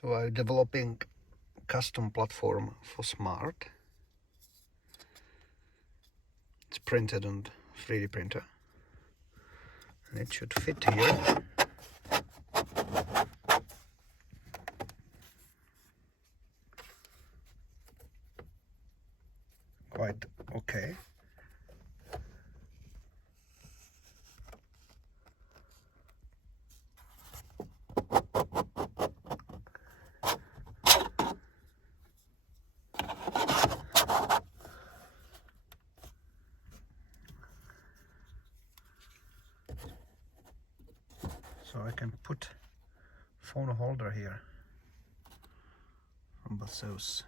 So I'm developing custom platform for Smart. It's printed on 3D printer and it should fit here. Quite okay. So I can put phone holder here on both those.